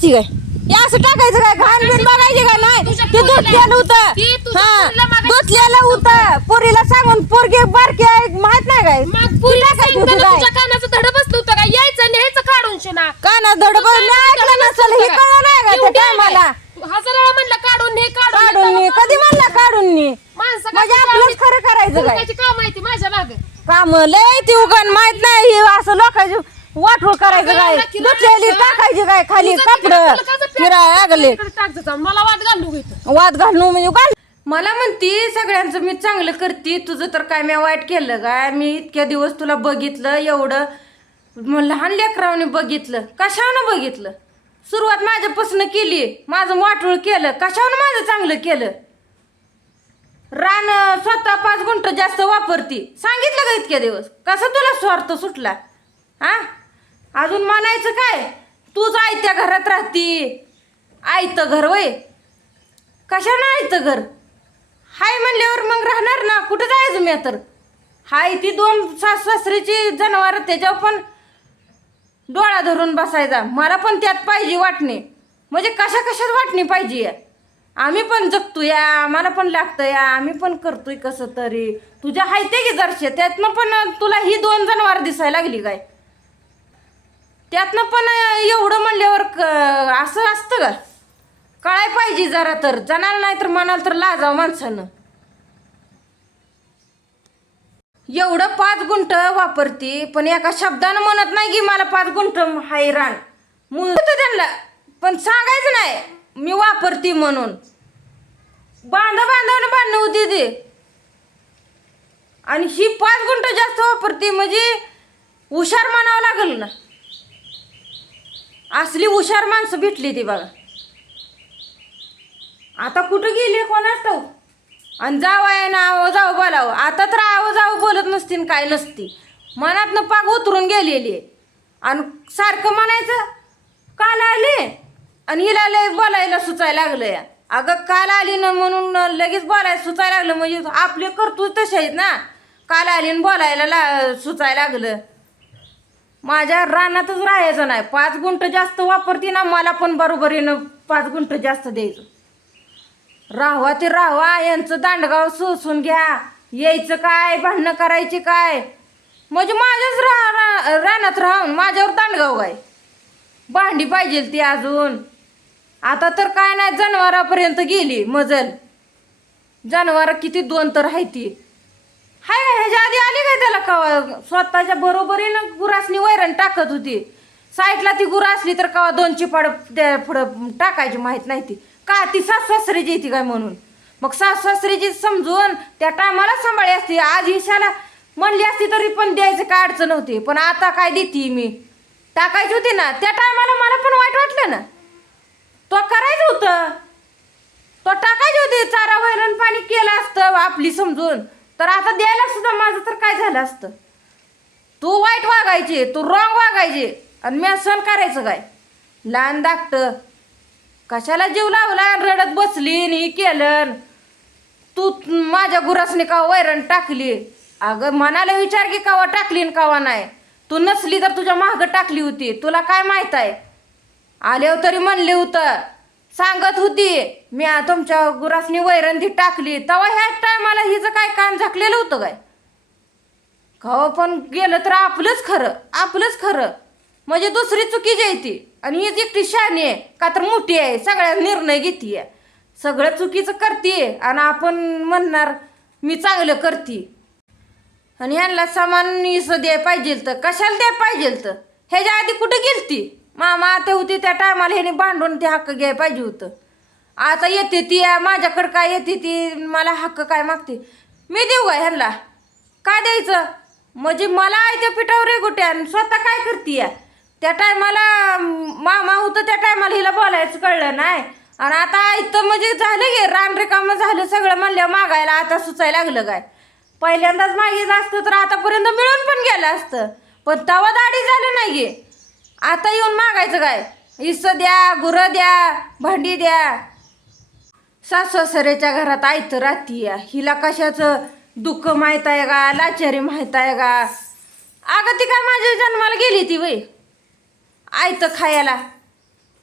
असती काय हे असं टाकायचं काय? घाण बघायचे का? नाही. तुझ्या ते पोरीला- धुतलेलं होतं. ती तुझ्या हा. पोरीला मागायची धुतलेलं होतं. पोरीला सांगून पोरगे बारके आहे माहीत नाही काय. मग पुरी तुझ्या कानाचं धड बसलं होतं का? यायचं न्यायचं काढून शिना. काना धडबड मी ऐकलं नसेल. हे कळलं नाही का त्या टायमाला? हजार वेळा म्हणलं काढून हे काढून हे, काढून नी. तेव्हा कधी म्हणला काढून नी? माणसं म्हणजे आपलंच खरं करायचं काय? काम माहिती माझ्या माग. काम लय ती उगण माहीत नाही. हे असं लोकांची वाटोळ करायचं काय? असतं. टाकायची काय खाली? कापड फिरा लागले. मला वाद घालू वाद घालणं म्हणजे काय? मला म्हणती सगळ्यांचं मी चांगलं करते तुझं तर काय मी वाईट केलं काय? मी इतक्या दिवस तुला बघितलं एवढं लहान लेकरावने बघितलं. कशावनं बघितलं? सुरुवात माझ्यापासून केली. माझं वाटोळ केलं. कशावनं माझं चांगलं केलं? रान स्वतः पाच गुंठ जास्त वापरती. सांगितलं का इतक्या दिवस? कसं तुला स्वार्थ सुटला? हा अजून म्हणायचं काय? तूच आयत्या घरात राहती. आयतं घर वय. कशानं आयतं घर? हाय म्हणल्यावर मग राहणार ना? कुठं जायचं मी तर हाय ती दोन सास सासरीची जनावर त्याच्यावर पण डोळा धरून बसायचा. मला पण त्यात पाहिजे वाटणे. म्हणजे कशा कशात वाटणी पाहिजे? आम्ही पण जगतो या आम्हाला पण लागतं या आम्ही पण करतोय कसं तरी. तुझ्या हायते की जरशे? त्यातनं पण तुला ही दोन जनावर दिसायला लागली काय? त्यातनं पण एवढं म्हणल्यावर क- असं असतं का? कळाय पाहिजे जरा तर. जनाला नाही तर म्हणाल तर लाजाव माणसानं. एवढं पाच गुंट वापरते पण एका शब्दानं म्हणत नाही की मला पाच गुंट हैराण रान. होतं त्यांना. पण सांगायचं नाही. मी वापरते म्हणून. बांधा बांधावनं बांधणं होती ते. आणि ही पाच गुंट जास्त वापरते म्हणजे हुशार म्हणावं लागेल ना. असली हुशार माणसं भेटली ती बघा. आता कुठं गेली कोणाच ठाऊक? आणि जाव आहे ना आव जाऊ बोलावं. आता तर आव जाऊ बोलत नसतीन काय नसती. मनातनं पाग उतरून गेलेली आहे. आणि सारखं म्हणायचं काल आले? आणि हिला लय बोलायला सुचायला लागलं या. अगं काल आली ना म्हणून लगेच बोलायला सुचायला लागलं. म्हणजे आपले करतोच तसे आहेत ना. काल आली ना बोलायला ला सुचायला लागलं. माझ्या रानातच राहायचं नाही. पाच गुंठ जास्त वापरते ना मला पण बरोबरीनं पाच गुंठ जास्त द्यायचं. राहवा ते राहवा यांचं दांडगाव सोसून घ्या. यायचं काय भांडणं करायचे काय? म्हणजे माझ्याच राहा रा- रानात राहून माझ्यावर दांडगाव काय? भांडी पाहिजे ती अजून. आता तर काय नाही जनावरापर्यंत गेली मजल. जनावर किती दोन तर आहे ती हाय का ह्याच्या आधी आली काय त्याला कवा? स्वतःच्या बरोबरीनं गुरासनी वैरण टाकत होती. साईडला ती गुरं असली तर कवा दोन चिपाड त्या पुढं टाकायची माहीत नाही ती. का ती सास सासरीची येते काय म्हणून? मग सास सासरीची समजून त्या टायमाला सांभाळी असती. आज ईशाला म्हणली असती तरी पण द्यायचं काय अडचण नव्हती पण आता काय देते मी? टाकायची होती ना. त्या टायमाला मला पण वाईट वाटलं ना. तो करायचं होतं. तो टाकायची होते. चारा वैरण पाणी केलं असतं आपली समजून. तर आता द्यायला सुद्धा माझं तर काय झालं असतं? तू वाईट वागायचे तू रॉंग वागायचे आणि मी सण करायचं काय? लहान धाकट कशाला जीव लावला आणि रडत बसली आणि केलं? तू माझ्या गुरासने का वैरण टाकली? अगं मनाला विचार की कावा टाकली न कावा नाही? तू नसली तर तुझ्या मागं टाकली होती. तुला काय माहीत आहे? आल्यावर तरी म्हणले होतं सांगत होती मी आ- तुमच्या गुरासनी वैरण टाकली. तेव्हा ह्याच टायमाला हिचं काय कान झाकलेलं होतं काय? खाव पण गेलं तर आपलंच खरं आपलंच खरं. म्हणजे दुसरी चुकी ती आणि हीच एकटी शहाणी आहे का तर मोठी आहे सगळ्या निर्णय घेते सगळं चुकीचं करते आणि आपण म्हणणार मी चांगलं करते. आणि ह्यांना समान इसं द्याय पाहिजे तर कशाला द्याय पाहिजे तर? ह्याच्या आधी कुठं गेलती? मामा आता होती त्या टायमाला ह्याने भांडून ते हक्क घ्याय पाहिजे होतं. आता येते ती माझ्याकडं काय येते ती मला हक्क काय मागते? मी देऊ का ह्यांना? काय द्यायचं? म्हणजे मला आयत्या पिठावर रेगोट्या आणि स्वतः काय करते या? त्या टायमाला मामा होतं त्या टायमाला हिला बोलायचं कळलं नाही. आणि आता आयतं म्हणजे झालं गे रान रिकामं झालं सगळं म्हणल्या मागायला आता सुचायला लागलं काय? पहिल्यांदाच मागितलं असतं तर आतापर्यंत मिळून पण गेलं असतं. पण तवा दाढी झालं नाही गे आता येऊन मागायचं काय? इस द्या गुरं द्या भांडी द्या. सासऱ्याच्या घरात आयतं राहती हिला कशाचं दुःख माहीत आहे का? लाचारी माहीत आहे का? अगं ती काय माझ्या जन्माला गेली ती वय आयतं खायला.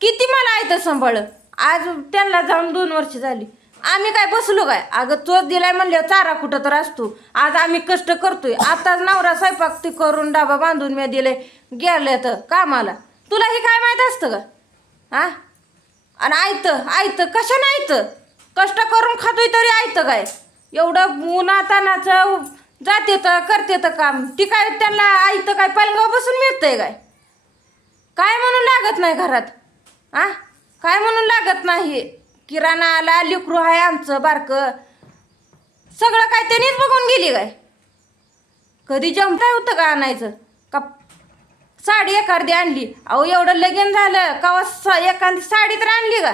किती मला आहे सांभाळ? आज त्यांना जाऊन दोन वर्ष झाली. आम्ही काय बसलो काय? अगं तोच दिलाय म्हणल्यावर चारा कुठं तर असतो. आज आम्ही कष्ट करतोय. आताच नवरा स्वयंपाक ती करून डाबा बांधून मी दिले गेलं तर कामाला. तुला हे काय माहीत असतं का हा? आणि आयतं आयतं कशा आयतं? कष्ट करून खातोय तरी आयतं काय? एवढं उन्हातानाचं जाते तर करते तर काम. ती काय त्यांना आयतं काय? पलंगावर बसून मिळतंय काय? काय म्हणून लागत नाही घरात? आ काय म्हणून लागत नाही? किराणा आला लिकरू आहे आमचं बारकं. सगळं काय त्यांनीच बघून गेली काय? कधी जमताय होतं का आणायचं? साडी एखादी आणली. अहो एवढं लगीन झालं का सा एखादी साडी तर आणली का?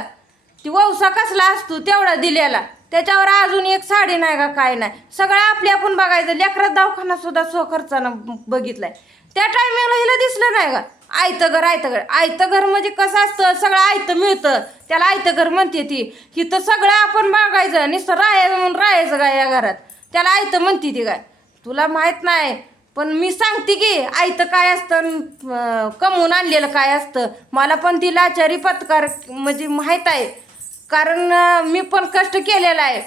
ती वौसा कसला असतो तेवढा दिलेला. त्याच्यावर अजून एक साडी नाही का काय नाही. सगळं आपल्या आपण बघायचं. लेकरात दवाखाना सुद्धा सो खर्चानं बघितलाय. त्या टायमिंगला हिला दिसलं नाही का? आयतं घर आयतं घर. आयतं घर म्हणजे कसं असतं? सगळं आयतं मिळतं. त्याला आयतं घर म्हणते ती. हिथं सगळं आपण बघायचं. नुसतं राहायचं म्हणून राहायचं का या घरात? त्याला आयतं म्हणते ती काय? तुला माहीत नाही. पण मी सांगते की आयतं काय असतं अं, कमवून आणलेलं काय असतं? मला पण ती लाचारी पत्कार म्हणजे माहीत आहे. कारण अं, मी पण कष्ट केलेला आहे.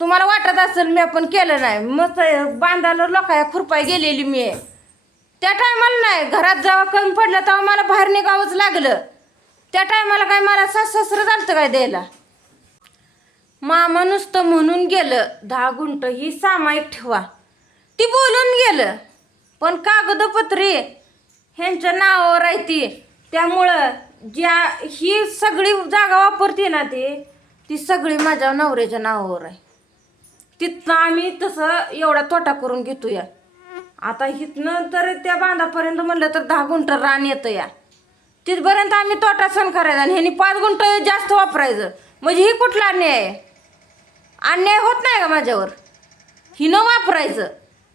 तुम्हाला वाटत असेल मी पण केलं नाही. मग बांधायला लोकाया खुरपाय गेलेली मी आहे. त्या टायमाला नाही. घरात जेव्हा कमी पडलं तेव्हा मला बाहेर निघावंच लागलं. त्या टायमाला काय मला सास सासरं काय द्यायला? मामा नुसतं म्हणून गेलं दहा गुंट ही सामायिक ठेवा. ती बोलून गेलं. पण कागदपत्रे ह्यांच्या नावावर आहे ती. त्यामुळं ज्या ही सगळी जागा वापरते ना ती ती सगळी माझ्या नवऱ्याच्या नावावर आहे. तिथनं आम्ही तसं एवढा तोटा करून घेतो या आता हिथनं तर त्या बांधापर्यंत म्हणलं तर दहा गुंठ रान येतं या. तिथपर्यंत आम्ही तोटा सण करायचा आणि ह्यांनी पाच गुंठ जास्त वापरायचं. म्हणजे ही कुठला अन्याय आहे? अन्याय होत नाही का माझ्यावर? हिनं वापरायचं.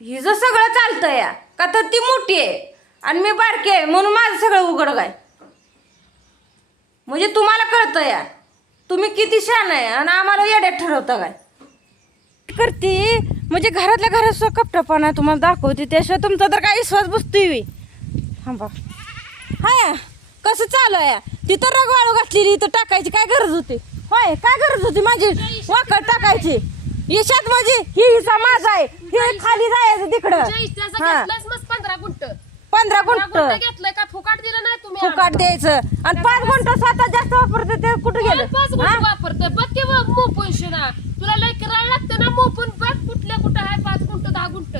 हिचं सगळं चालतं या. का तर ती मोठी आहे. आणि मी बारकी आहे म्हणून माझं सगळं उघड काय म्हणजे तुम्हाला कळतं या. तुम्ही किती शान आहे आणि आम्हाला येड्यात ठरवता काय? करते. म्हणजे घरातल्या घरात सुद्धा कपटापणा तुम्हाला दाखवते. त्याशिवाय तुमचा तर काय विश्वास बसतोय थांबा. हाय कसं चालू आहे तिथं रगवाळू घातलेली इथं टाकायची काय गरज होती? होय काय गरज होती माझी? वाकड टाकायची. येशात म्हणजे ही हिसा माझा आहे. हे खाली जायचं तिकडं. हा. पंधरा गुंट पंधरा गुंट घेतलंय का? फुकाट दिलं नाही तुम्ही फुकाट द्यायचं. आणि पाच गुंट स्वतः जास्त वापरते ते कुठं. गेलं? पाच हा? गुंट वापरतोय. बघ की मग मोपून शिना तुला लय किराय लागतं ना मोपून? बघ कुठल्या कुठं आहे पाच गुंट दहा गुंट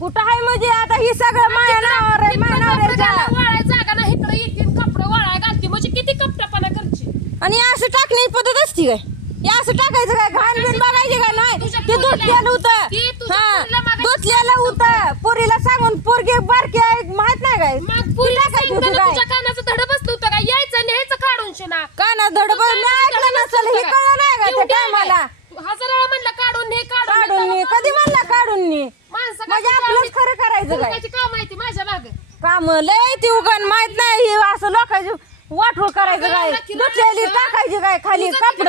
कुठं आहे म्हणजे? आता ही सगळं माझ्या नावावर आहे माझ्या नवऱ्याच्या वाळाय जागा नाही. इकडे येतील कपडे वाळाय घालते म्हणजे किती कपटापणा करची आणि असं टाकण्याची पद्धत असती काय? हे असं टाकायचं काय? घाण बिन बघायची का नाही? ते धुतलेलं ती होतं. हा धुतलेलं होतं. पोरीला सांगून पोरगे बारके आहे माहीत नाही काय? मग ती पुरी टाकायची होती सांगताना काय? तुझ्या कानाचं धड बसलं होतं का? यायचं न्यायचं काढून शिना. काना धडबड मी ऐकलं नसेल हे कळलं नाही का त्या टायमाला? हजार वेळा म्हणलं काढून हे काढून. काढून नी कधी म्हणला काढून नी माणसं म्हणजे आपलंच खरं करायचं काय? काम माहिती माझ्या मागे. काम लय ती उगण माहीत नाही हे असं लोकांची वाटोळ करायचं काय? धुतलेली टाकायची काय खाली? कपड.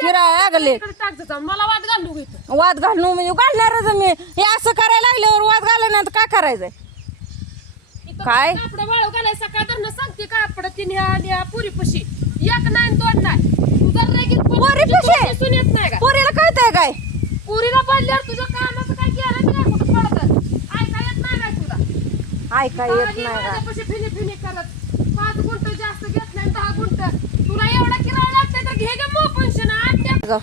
फिराय लागले. मला वाद घालू घेतो वाद घालणं म्हणजे घालणारच मी. हे असं करायला लागल्यावर वाद तर काय करायचंय? काय? कापड वाळू घालाय सकाळ धरणं सांगते कापड ती न्या न्या पुरी पशी एक नाही आणि दोन नाही. पोरीपाशी? तुझी दिसून येत नाही का? पोरीला कळतंय काय? पुरीला पडल्यावर तुझ्या कानाचं काय केलं नाही कुठं पडत. ऐका येत नाही काय तुला? ऐका येत नाही का? माझ्यापाशी फिनी फिनी करत. पाच गुंट जास्त घेतलाय दहा गुंट तुला एवढा किराया लागतंय तर घे गे मोपन शिना आत्या बघा.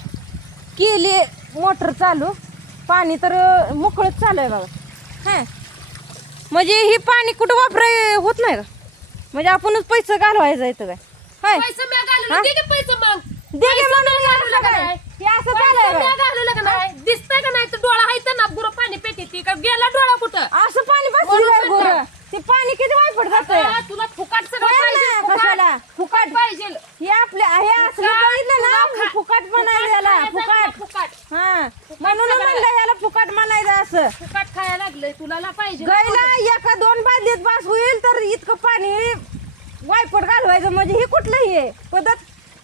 केली मोटर चालू. पाणी तर मोकळंच चालू आहे बघा. हा म्हणजे ही पाणी कुठं वापराय होत नाही का? म्हणजे आपणच पैसे घालवायचं इथं काय? पैसे फुकट खायला तुला पाहिजे एका दोन बादलीत बास होईल तर इतकं पाणी वायपट घालवायचं म्हणजे ही कुठलंही आहे. पद्धत?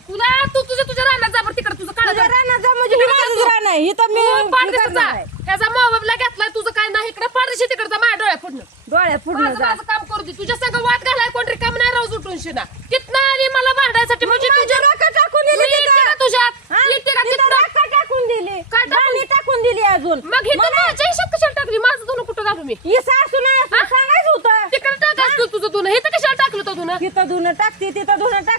तुला तू तुझं तुझ्या रानात जा बरं तिकडे तुझं काळ तुझ्या रानात जा म्हणजे माझं रान आहे ही तर मी त्याचा मोबाईल घेतलाय तुझं काय नाही इकडे पाडशी तिकडे माझ्या डोळ्या पुढनं. डोळ्या पुढे माझं जा. काम करू दे. तुझ्या सगळं वाद घालाय कोणतरी रिकाम नाही राहू उठून शिना. कितना आली मला भांडायसाठी म्हणजे मी. ही सासू ना सांगायचं होतं. तिकडे टाकायचं तुझं धुणं? इथं कशाला टाकलं तो धुणं? तिथं धुणं टाकते तिथं धुणं टाक